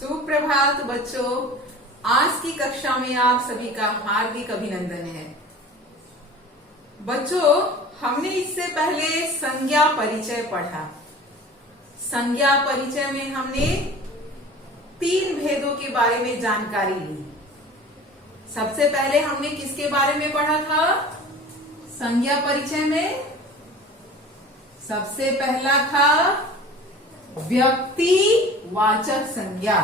सुप्रभात बच्चों, आज की कक्षा में आप सभी का हार्दिक अभिनंदन है। बच्चों, हमने इससे पहले संज्ञा परिचय पढ़ा। संज्ञा परिचय में हमने 3 भेदों के बारे में जानकारी ली। सबसे पहले हमने किसके बारे में पढ़ा था? संज्ञा परिचय में सबसे पहला था व्यक्तिवाचक संज्ञा।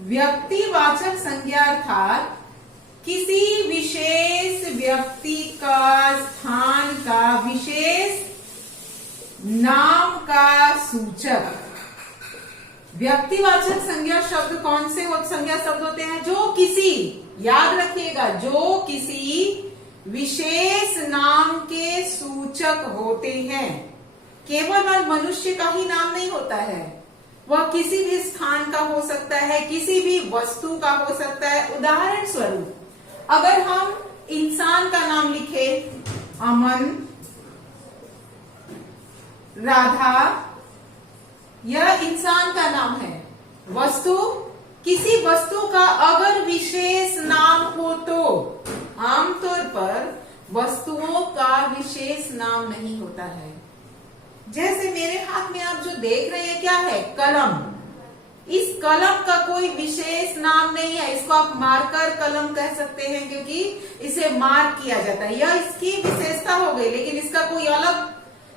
व्यक्तिवाचक संज्ञा अर्थात किसी विशेष व्यक्ति का, स्थान का, विशेष नाम का सूचक। व्यक्तिवाचक संज्ञा शब्द कौन से संज्ञा शब्द होते हैं? जो किसी, याद रखिएगा, जो किसी विशेष नाम के सूचक होते हैं। केवल मनुष्य का ही नाम नहीं होता है, वह किसी भी स्थान का हो सकता है, किसी भी वस्तु का हो सकता है। उदाहरण स्वरूप अगर हम इंसान का नाम लिखे, अमन, राधा, यह इंसान का नाम है। वस्तु, किसी वस्तु का अगर विशेष नाम हो तो आमतौर पर वस्तुओं का विशेष नाम नहीं होता है। जैसे मेरे हाथ में आप जो देख रहे हैं, क्या है? कलम। इस कलम का कोई विशेष नाम नहीं है। इसको आप मार्कर कलम कह सकते हैं, क्योंकि इसे मार्क किया जाता है। यह इसकी विशेषता हो गई, लेकिन इसका कोई अलग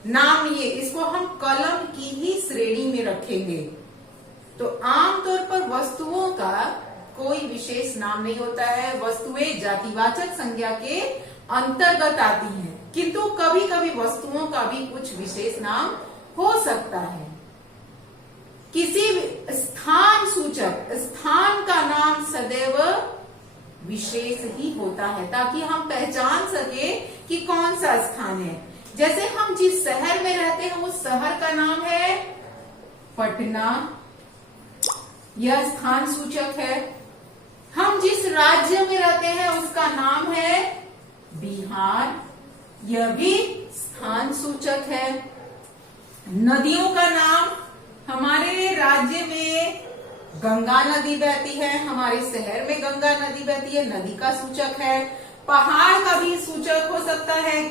नाम नहीं है। इसको हम कलम की ही श्रेणी में रखेंगे। तो आमतौर पर वस्तुओं का कोई विशेष नाम नहीं होता है। वस्तुएं जातिवाचक संज्ञा के अंतर्गत आती हैं, किंतु कभी कभी वस्तुओं का भी कुछ विशेष नाम हो सकता है। किसी स्थान सूचक, स्थान का नाम सदैव विशेष ही होता है, ताकि हम पहचान सके कि कौन सा स्थान है। जैसे हम जिस शहर में रहते हैं उस शहर का नाम है पटना, यह स्थान सूचक है। हम जिस राज्य में रहते हैं उसका नाम है बिहार, यह भी स्थान सूचक है। नदियों का नाम, हमारे राज्य में गंगा नदी बहती है, हमारे शहर में गंगा नदी बहती है, नदी का सूचक है। पहाड़ का भी सूचक हो सकता है,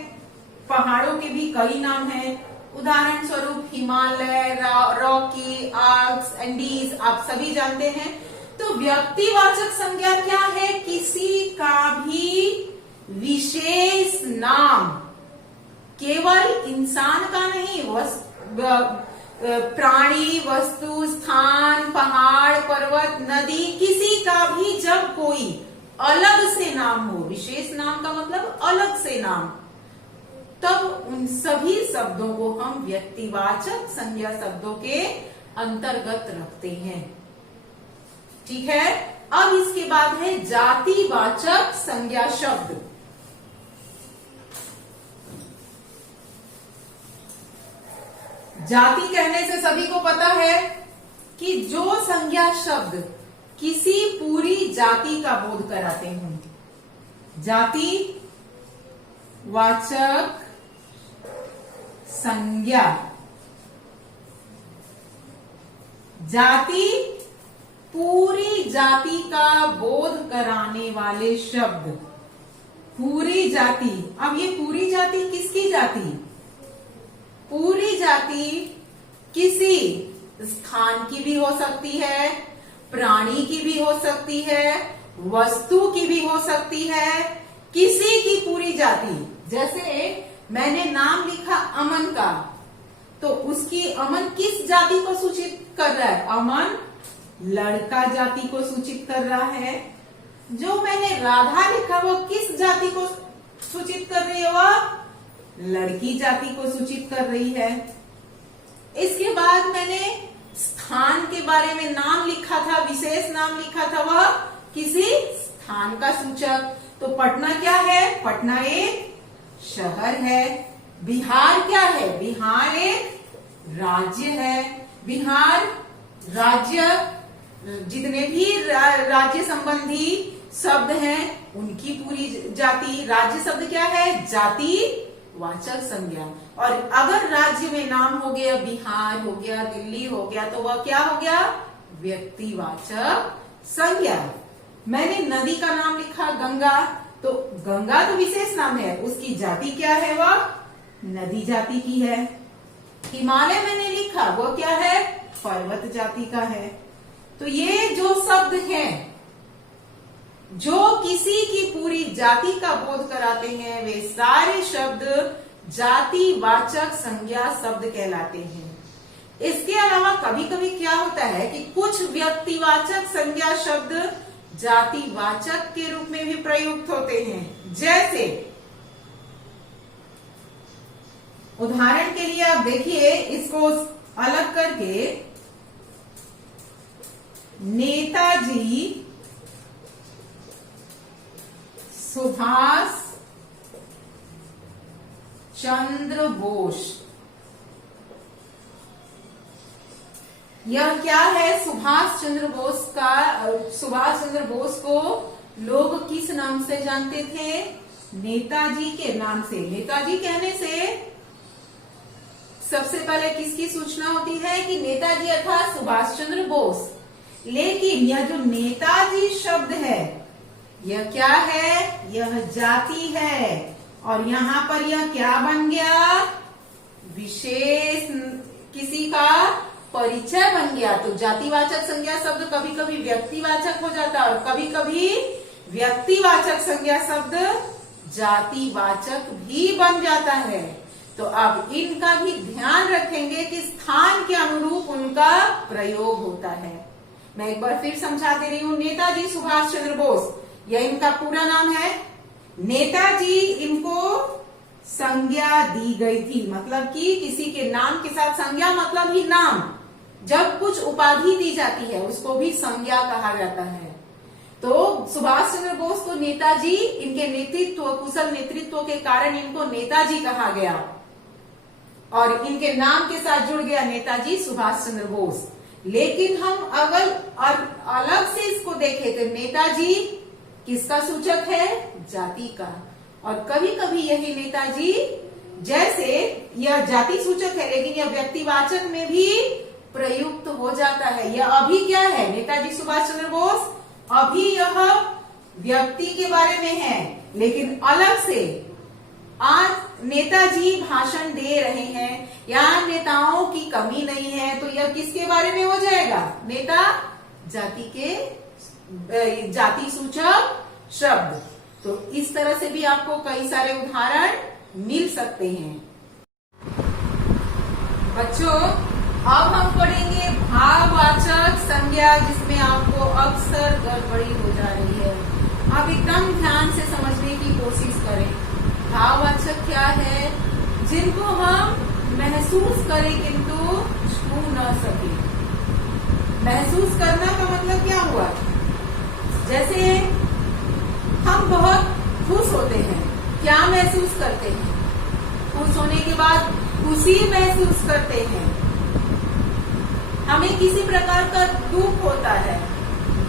पहाड़ों के भी कई नाम हैं। उदाहरण स्वरूप हिमालय, रॉकी, आल्प्स, एंडीज, आप सभी जानते हैं। तो व्यक्तिवाचक संज्ञा क्या है? किसी का भी विशेष नाम, केवल इंसान का नहीं, प्राणी, वस्तु, स्थान, पहाड़, पर्वत, नदी, किसी का भी जब कोई अलग से नाम हो, विशेष नाम का मतलब अलग से नाम, तब उन सभी शब्दों को हम व्यक्तिवाचक संज्ञा शब्दों के अंतर्गत रखते हैं। ठीक है। अब इसके बाद है जातिवाचक संज्ञा शब्द। जाति कहने से सभी को पता है कि जो संज्ञा शब्द किसी पूरी जाति का बोध कराते हों। जाति वाचक संज्ञा, जाति पूरी जाति का बोध कराने वाले शब्द। पूरी जाति, अब ये पूरी जाति किसकी जाति? पूरी जाति किसी स्थान की भी हो सकती है, प्राणी की भी हो सकती है, वस्तु की भी हो सकती है, किसी की पूरी जाति। जैसे मैंने नाम लिखा अमन का, तो उसकी अमन किस जाति को सूचित कर रहा है? अमन लड़का जाति को सूचित कर रहा है। जो मैंने राधा लिखा वो किस जाति को सूचित कर रही है? वह लड़की जाति को सूचित कर रही है। इसके बाद मैंने स्थान के बारे में नाम लिखा था, विशेष नाम लिखा था, वह किसी स्थान का सूचक। तो पटना क्या है? पटना एक शहर है। बिहार क्या है? बिहार एक राज्य है। बिहार राज्य, जितने भी राज्य संबंधी शब्द हैं उनकी पूरी जाति। राज्य शब्द क्या है? जाति वाचक संज्ञा। और अगर राज्य में नाम हो गया, बिहार हो गया, दिल्ली हो गया, तो वह क्या हो गया? व्यक्तिवाचक संज्ञा। मैंने नदी का नाम लिखा गंगा, तो गंगा तो विशेष नाम है, उसकी जाति क्या है? वह नदी जाति की है। हिमालय मैंने लिखा, वो क्या है? पर्वत जाति का है। तो ये जो शब्द हैं जो किसी की पूरी जाति का बोध कराते हैं, वे सारे शब्द जातिवाचक संज्ञा शब्द कहलाते हैं। इसके अलावा कभी कभी क्या होता है कि कुछ व्यक्तिवाचक संज्ञा शब्द जातिवाचक के रूप में भी प्रयुक्त होते हैं। जैसे उदाहरण के लिए आप देखिए, इसको अलग करके नेताजी सुभाष चंद्र बोस, यह क्या है? सुभाष चंद्र बोस को लोग किस नाम से जानते थे? नेताजी के नाम से। नेताजी कहने से सबसे पहले किसकी सूचना होती है कि नेताजी अर्थात सुभाष चंद्र बोस। लेकिन यह जो नेताजी शब्द है, यह क्या है? यह जाति है। और यहाँ पर यह क्या बन गया? विशेष किसी का परिचय बन गया। तो जातिवाचक संज्ञा शब्द कभी कभी व्यक्तिवाचक हो जाता है और कभी कभी व्यक्तिवाचक संज्ञा शब्द जातिवाचक भी बन जाता है। तो अब इनका भी ध्यान रखेंगे कि स्थान के अनुरूप उनका प्रयोग होता है। मैं एक बार फिर समझा दे रही हूँ। नेताजी सुभाष चंद्र बोस, यह इनका पूरा नाम है। नेताजी इनको संज्ञा दी गई थी, मतलब कि किसी के नाम के साथ संज्ञा मतलब ही नाम। जब कुछ उपाधि दी जाती है उसको भी संज्ञा कहा जाता है। तो सुभाष चंद्र बोस को नेताजी, इनके नेतृत्व, कुशल नेतृत्व के कारण इनको नेताजी कहा गया और इनके नाम के साथ जुड़ गया नेताजी सुभाष चंद्र बोस। लेकिन हम अगर अलग से इसको देखें तो नेताजी किसका सूचक है? जाति का। और कभी कभी यही नेताजी, जैसे यह जाति सूचक है लेकिन यह व्यक्तिवाचक में भी प्रयुक्त हो जाता है। यह अभी क्या है? नेताजी सुभाष चंद्र बोस अभी यह व्यक्ति के बारे में है, लेकिन अलग से आज नेताजी भाषण दे रहे हैं, यहाँ नेताओं की कमी नहीं है, तो यह किसके बारे में हो जाएगा? नेता जाति के जाति सूचक शब्द। तो इस तरह से भी आपको कई सारे उदाहरण मिल सकते हैं। बच्चों, अब हम पढ़ेंगे भाववाचक संज्ञा, जिसमें आपको अक्सर गड़बड़ी हो जा रही है। आप एकदम ध्यान से समझने की कोशिश करें। भाववाचक क्या है? जिनको हम महसूस करें किंतु छू न सके। महसूस करना का मतलब क्या हुआ? जैसे हम बहुत खुश होते हैं, क्या महसूस करते हैं? खुश होने के बाद खुशी महसूस करते हैं। हमें किसी प्रकार का दुख होता है,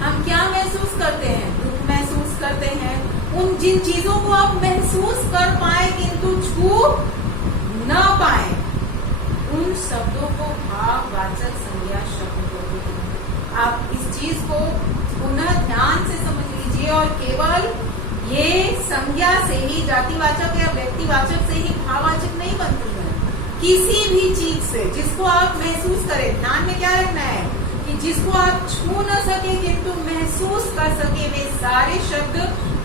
हम क्या महसूस करते हैं? दुख महसूस करते हैं। उन जिन चीजों को आप महसूस कर पाए किंतु छू न पाए, उन शब्दों को भाववाचक संज्ञा शब्द कहते हैं। आप इस चीज को पुनः ध्यान से समझ लीजिए और केवल ये संज्ञा से ही, जातिवाचक या व्यक्तिवाचक से ही भाववाचक नहीं बनती है। किसी भी चीज से जिसको आप महसूस करें, ध्यान में क्या रखना है कि जिसको आप छू न सके किंतु महसूस कर सके, वे सारे शब्द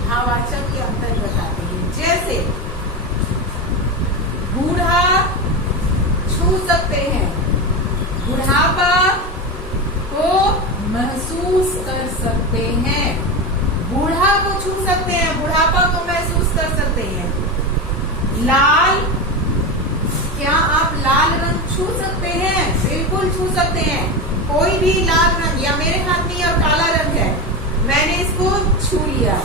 भाववाचक के अंतर्गत आते हैं। जैसे बूढ़ा छू सकते हैं, बुढ़ापा को महसूस कर सकते हैं। बूढ़ा को छू सकते हैं, बुढ़ापा को महसूस कर सकते हैं। लाल, क्या आप लाल रंग छू सकते हैं? बिल्कुल छू सकते हैं। कोई भी लाल रंग, या मेरे हाथ में यह काला रंग है, मैंने इसको छू लिया।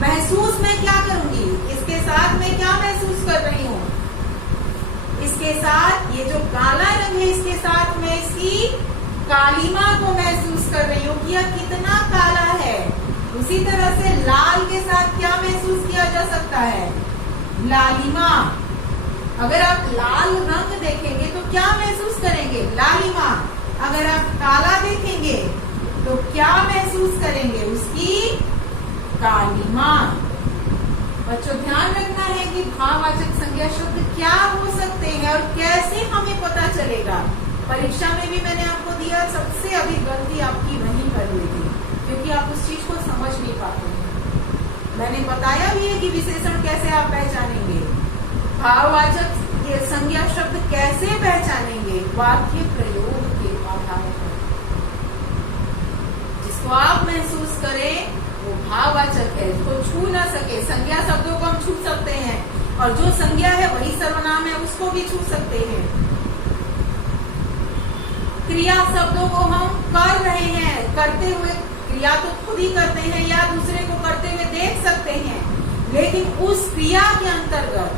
महसूस मैं क्या करूंगी? इसके साथ मैं क्या महसूस कर रही हूँ? इसके साथ ये जो काला रंग है, इसके साथ मैं इसकी कालीमा को महसूस कर रही हूँ कि यह कितना काला है। उसी तरह से लाल के साथ क्या महसूस किया जा सकता है? लालिमा। अगर आप लाल रंग देखेंगे तो क्या महसूस करेंगे? लालिमा। अगर आप काला देखेंगे तो क्या महसूस करेंगे? उसकी कालिमा। बच्चों ध्यान रखना है कि भाववाचक संज्ञा शब्द क्या हो सकते हैं और कैसे हमें पता चलेगा। परीक्षा में भी मैंने आपको दिया, सबसे अधिक गलती आपकी वहीं पर हुई थी, क्योंकि आप उस चीज को समझ नहीं पाते हैं। मैंने बताया भी है कि विशेषण कैसे आप पहचानेंगे, भाववाचक संज्ञा शब्द कैसे पहचानेंगे, वाक्य प्रयोग के आधार पर। जिसको आप महसूस करें वो भाववाचक है, जिसको छू ना सके। संज्ञा शब्दों को हम छू सकते हैं और जो संज्ञा है वही सर्वनाम है, उसको भी छू सकते हैं। क्रिया शब्दों को हम कर रहे हैं, करते हुए, क्रिया तो खुद ही करते हैं या दूसरे को करते हुए देख सकते हैं, लेकिन उस क्रिया के अंतर्गत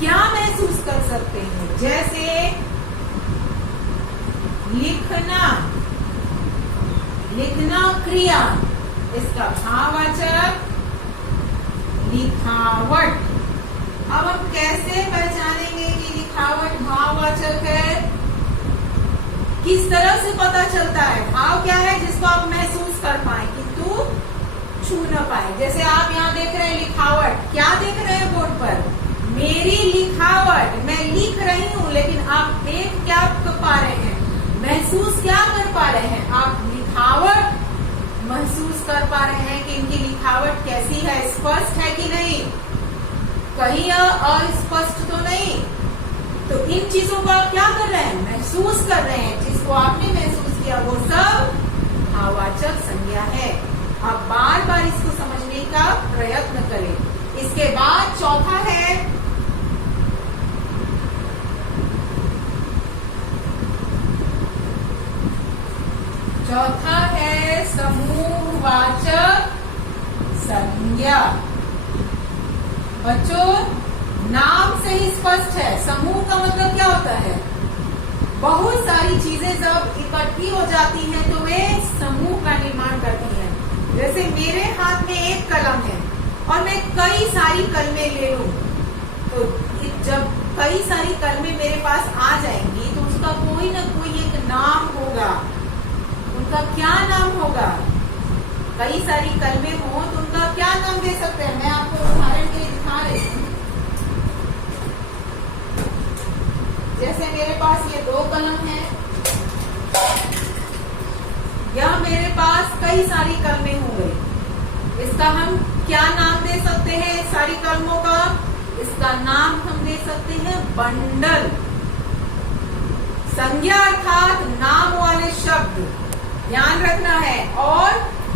क्या महसूस कर सकते हैं? जैसे लिखना, लिखना क्रिया, इसका भाववाचक लिखावट। अब हम कैसे पहचानेंगे कि लिखावट भाववाचक है? किस तरह से पता चलता है? भाव क्या है? जिसको आप महसूस कर पाए किंतु छू न पाए। जैसे आप यहाँ देख रहे हैं लिखावट, क्या देख रहे हैं बोर्ड पर? मेरी लिखावट, मैं लिख रही हूँ, लेकिन आप देख क्या कर पा रहे हैं? महसूस क्या कर पा रहे हैं? आप लिखावट महसूस कर पा रहे हैं कि इनकी लिखावट कैसी है, स्पष्ट है कि नहीं, कहीं अस्पष्ट तो नहीं। तो इन चीजों को आप क्या कर रहे हैं? महसूस कर रहे हैं। जिसको आपने महसूस किया वो सब भाववाचक संज्ञा है। आप बार बार इसको समझने का प्रयत्न करें। इसके बाद चौथा है समूहवाचक संज्ञा। बच्चों नाम से ही स्पष्ट है, समूह का मतलब क्या होता है? बहुत सारी चीजें जब इकट्ठी हो जाती हैं तो वे समूह का निर्माण करती हैं। जैसे मेरे हाथ में एक कलम है और मैं कई सारी कलमें ले लूं, तो जब कई सारी कलमें मेरे पास आ जाएंगी तो उसका कोई ना कोई एक नाम होगा। उनका क्या नाम होगा? कई सारी कलमें हो तो उनका क्या नाम दे सकते हैं? मैं आपको उदाहरण के लिए दिखा रही हूँ। जैसे मेरे पास ये 2 कलम है, या मेरे पास कई सारी कलमें हो गई। इसका हम क्या नाम दे सकते हैं? सारी कलमों का इसका नाम हम दे सकते हैं बंडल। संज्ञा अर्थात नाम वाले शब्द ध्यान रखना है, और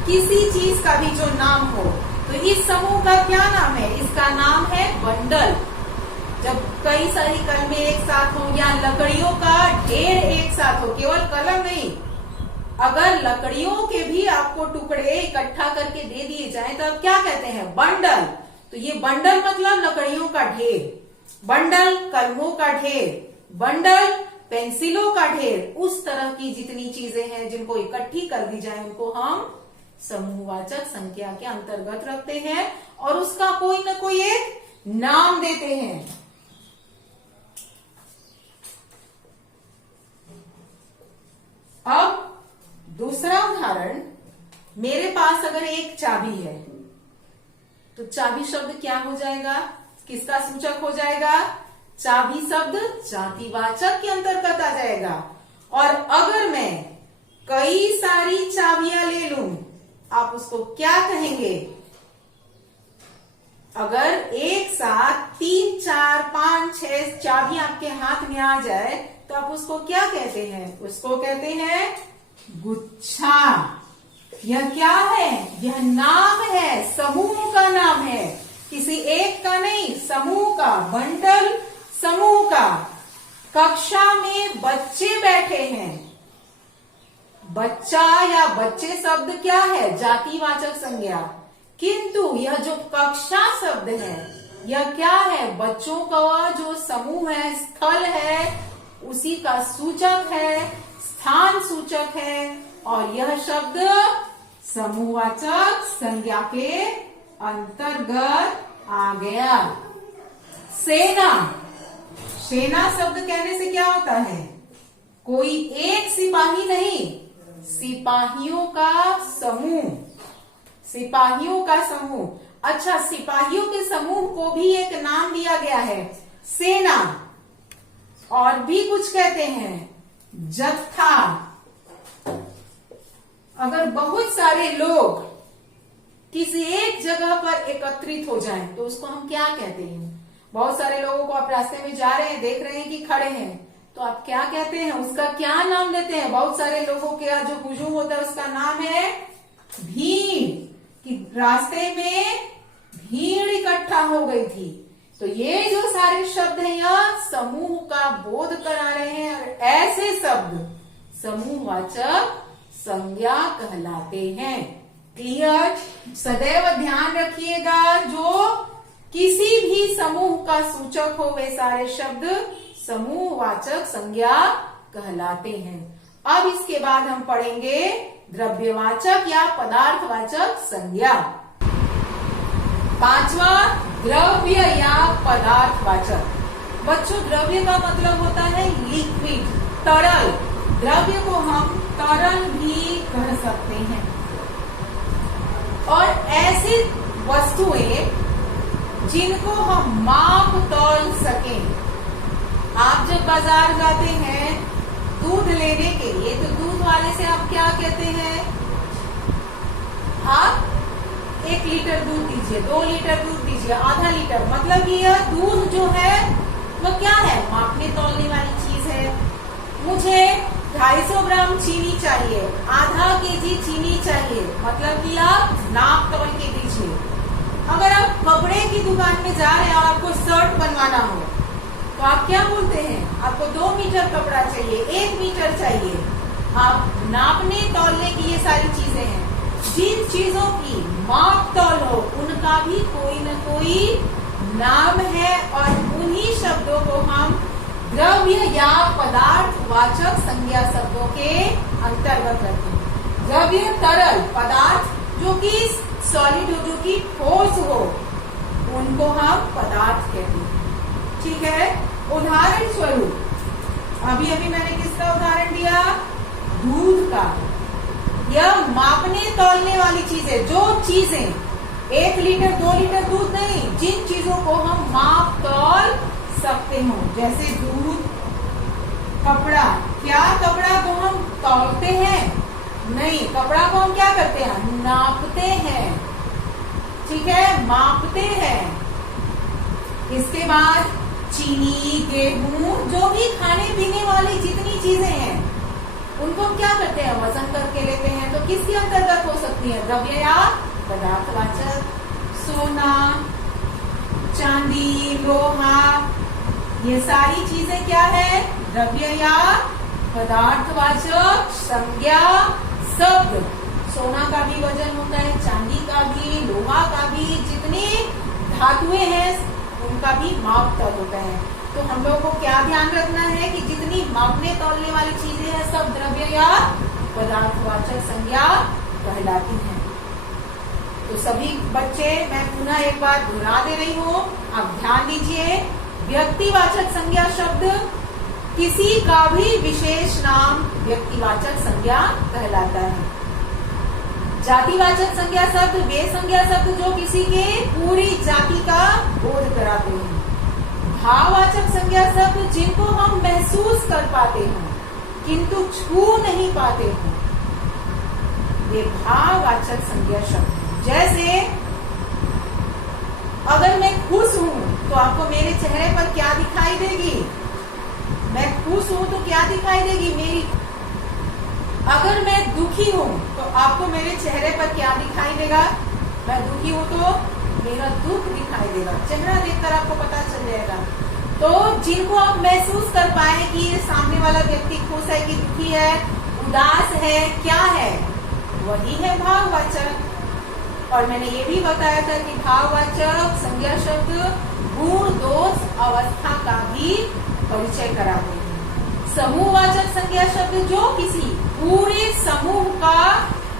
किसी चीज का भी जो नाम हो, तो इस समूह का क्या नाम है? इसका नाम है बंडल। जब कई सारी कलमें एक साथ हो या लकड़ियों का ढेर एक साथ हो, केवल कलम नहीं, अगर लकड़ियों के भी आपको टुकड़े इकट्ठा करके दे दिए जाएं तो आप क्या कहते हैं? बंडल। तो ये बंडल मतलब लकड़ियों का ढेर, बंडल कलमों का ढेर, बंडल पेंसिलों का ढेर। उस तरह की जितनी चीजें हैं जिनको इकट्ठी कर दी जाए उनको हम समूहवाचक संज्ञा के अंतर्गत रखते हैं और उसका कोई ना कोई एक नाम देते हैं। अब दूसरा उदाहरण, मेरे पास अगर एक चाबी है तो चाबी शब्द क्या हो जाएगा? किसका सूचक हो जाएगा? चाबी शब्द जातिवाचक के अंतर्गत आ जाएगा। और अगर मैं कई सारी चाबियां ले लूं, आप उसको क्या कहेंगे? अगर एक साथ 3, 4, 5, 6 चाबी आपके हाथ में आ जाए तो आप उसको क्या कहते हैं? उसको कहते हैं गुच्छा। यह क्या है? यह नाम है, समूह का नाम है, किसी एक का नहीं, समूह का। बंडल समूह का। कक्षा में बच्चे बैठे हैं, बच्चा या बच्चे शब्द क्या है? जातिवाचक संज्ञा। किंतु यह जो कक्षा शब्द है यह क्या है? बच्चों का जो समूह है, स्थल है, उसी का सूचक है, स्थान सूचक है, और यह शब्द समूहवाचक संज्ञा के अंतर्गत आ गया। सेना, सेना शब्द कहने से क्या होता है? कोई एक सिपाही नहीं, सिपाहियों का समूह, सिपाहियों का समूह। अच्छा, सिपाहियों के समूह को भी एक नाम दिया गया है, सेना। और भी कुछ कहते हैं, जत्था। अगर बहुत सारे लोग किसी एक जगह पर एकत्रित हो जाएं तो उसको हम क्या कहते हैं? बहुत सारे लोगों को आप रास्ते में जा रहे हैं, देख रहे हैं कि खड़े हैं, तो आप क्या कहते हैं? उसका क्या नाम देते हैं? बहुत सारे लोगों का जो हुजूम होता है उसका नाम है भीड़, कि रास्ते में भीड़ इकट्ठा हो गई थी। तो ये जो सारे शब्द हैं यह समूह का बोध करा रहे हैं, और ऐसे शब्द समूहवाचक संज्ञा कहलाते हैं। क्लियर? सदैव ध्यान रखिएगा, जो किसी भी समूह का सूचक हो वे सारे शब्द समूहवाचक संज्ञा कहलाते हैं। अब इसके बाद हम पढ़ेंगे द्रव्यवाचक या पदार्थवाचक संज्ञा। पांचवा, द्रव्य या पदार्थवाचक। बच्चों, द्रव्य का मतलब होता है लिक्विड, तरल। द्रव्य को हम तरल भी कह सकते हैं। और ऐसी वस्तुएं जिनको हम माप तौल सकें। आप जब बाजार जाते हैं दूध लेने के लिए, तो दूध वाले से आप क्या कहते हैं? आप 1 लीटर दूध दीजिए, 2 लीटर दूध दीजिए, आधा लीटर। मतलब कि यह दूध जो है वो क्या है? मापने तौलने वाली चीज है। मुझे 250 ग्राम चीनी चाहिए, आधा केजी चीनी चाहिए, मतलब कि आप नाप तौल के दीजिए। अगर आप कपड़े की दुकान में जा रहे हैं और आपको शर्ट बनवाना हो, तो आप क्या बोलते हैं? आपको 2 मीटर कपड़ा चाहिए, 1 मीटर चाहिए। आप नापने तौलने की ये सारी चीजें हैं। जिन चीजों की माप तौल हो उनका भी कोई न कोई नाम है, और उन्हीं शब्दों को हम द्रव्य या पदार्थवाचक संज्ञा शब्दों के अंतर्गत रखते हैं। द्रव्य तरल, पदार्थ जो कि सॉलिड हो, जो कि ठोस हो, उनको हम पदार्थ कहते हैं। ठीक है? उदाहरण स्वरूप अभी अभी मैंने किसका उदाहरण दिया? दूध का। यह मापने तौलने वाली चीजें, जो चीजें 1 लीटर 2 लीटर दूध नहीं, जिन चीजों को हम माप तौल सकते हो, जैसे दूध, कपड़ा। क्या कपड़ा को हम तौलते हैं? नहीं, कपड़ा को हम क्या करते हैं? नापते हैं। ठीक है? मापते हैं। इसके बाद चीनी, गेहूं, जो भी खाने पीने वाली जितनी चीजें हैं उनको हम क्या करते हैं? वजन करके लेते हैं। तो किसके अंतर्गत हो सकती है? द्रव्य या पदार्थवाचक। सोना, चांदी, लोहा, ये सारी चीजें क्या है? द्रव्य या पदार्थवाचक संज्ञा शब्द। सोना का भी वजन होता है, चांदी का भी, लोहा का भी, जितनी धातुएं हैं उनका भी माप तौल होता है। तो हम लोगों को क्या ध्यान रखना है कि जितनी मापने तौलने वाली चीजें हैं सब द्रव्य या पदार्थवाचक संज्ञा कहलाती हैं। तो सभी बच्चे, मैं पुनः एक बार दोहरा दे रही हूँ, आप ध्यान दीजिए। व्यक्तिवाचक संज्ञा शब्द किसी का भी विशेष नाम व्यक्तिवाचक संज्ञा कहलाता है। जातिवाचक संज्ञा शब्द वे संज्ञा शब्द जो किसी के पूरी जाति का बोध कराते हैं। भाववाचक संज्ञा शब्द जिनको हम महसूस कर पाते हैं किंतु छू नहीं पाते हैं, ये भाववाचक संज्ञा शब्द। जैसे अगर मैं खुश हूं तो आपको मेरे चेहरे पर क्या दिखाई देगी? मैं खुश हूं तो क्या दिखाई देगी मेरी? अगर मैं दुखी हूं तो आपको मेरे चेहरे पर क्या दिखाई देगा? मैं दुखी हूं तो मेरा दुख दिखाई देगा। चेहरा देखकर आपको पता चल जाएगा। तो जिनको आप महसूस कर पाए कि ये सामने वाला व्यक्ति खुश है कि दुखी है, उदास है, क्या है, वही है भाववाचक। और मैंने ये भी बताया था कि भाववाचक संज्ञा शब्द गुण, दोष, अवस्था का भी परिचय कराते हैं। समूहवाचक संज्ञा शब्द जो किसी पूरे समूह का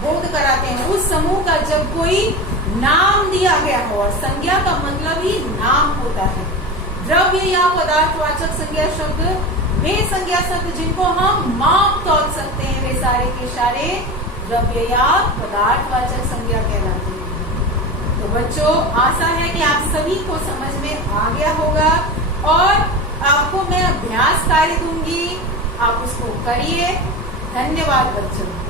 बोध कराते हैं। उस समूह का जब कोई नाम दिया गया हो, और संज्ञा का मतलब ही नाम होता है, द्रव्य या पदार्थवाचक संज्ञा शब्द वे संज्ञा शब्द जिनको हम माप तौल सकते हैं, वे सारे के सारे द्रव्य या पदार्थवाचक संज्ञा कहलाते हैं। तो बच्चों, आशा है कि आप सभी को समझ में आ गया होगा और आपको मैं अभ्यास कार्य दूंगी, आप उसको करिए। धन्यवाद बच्चों।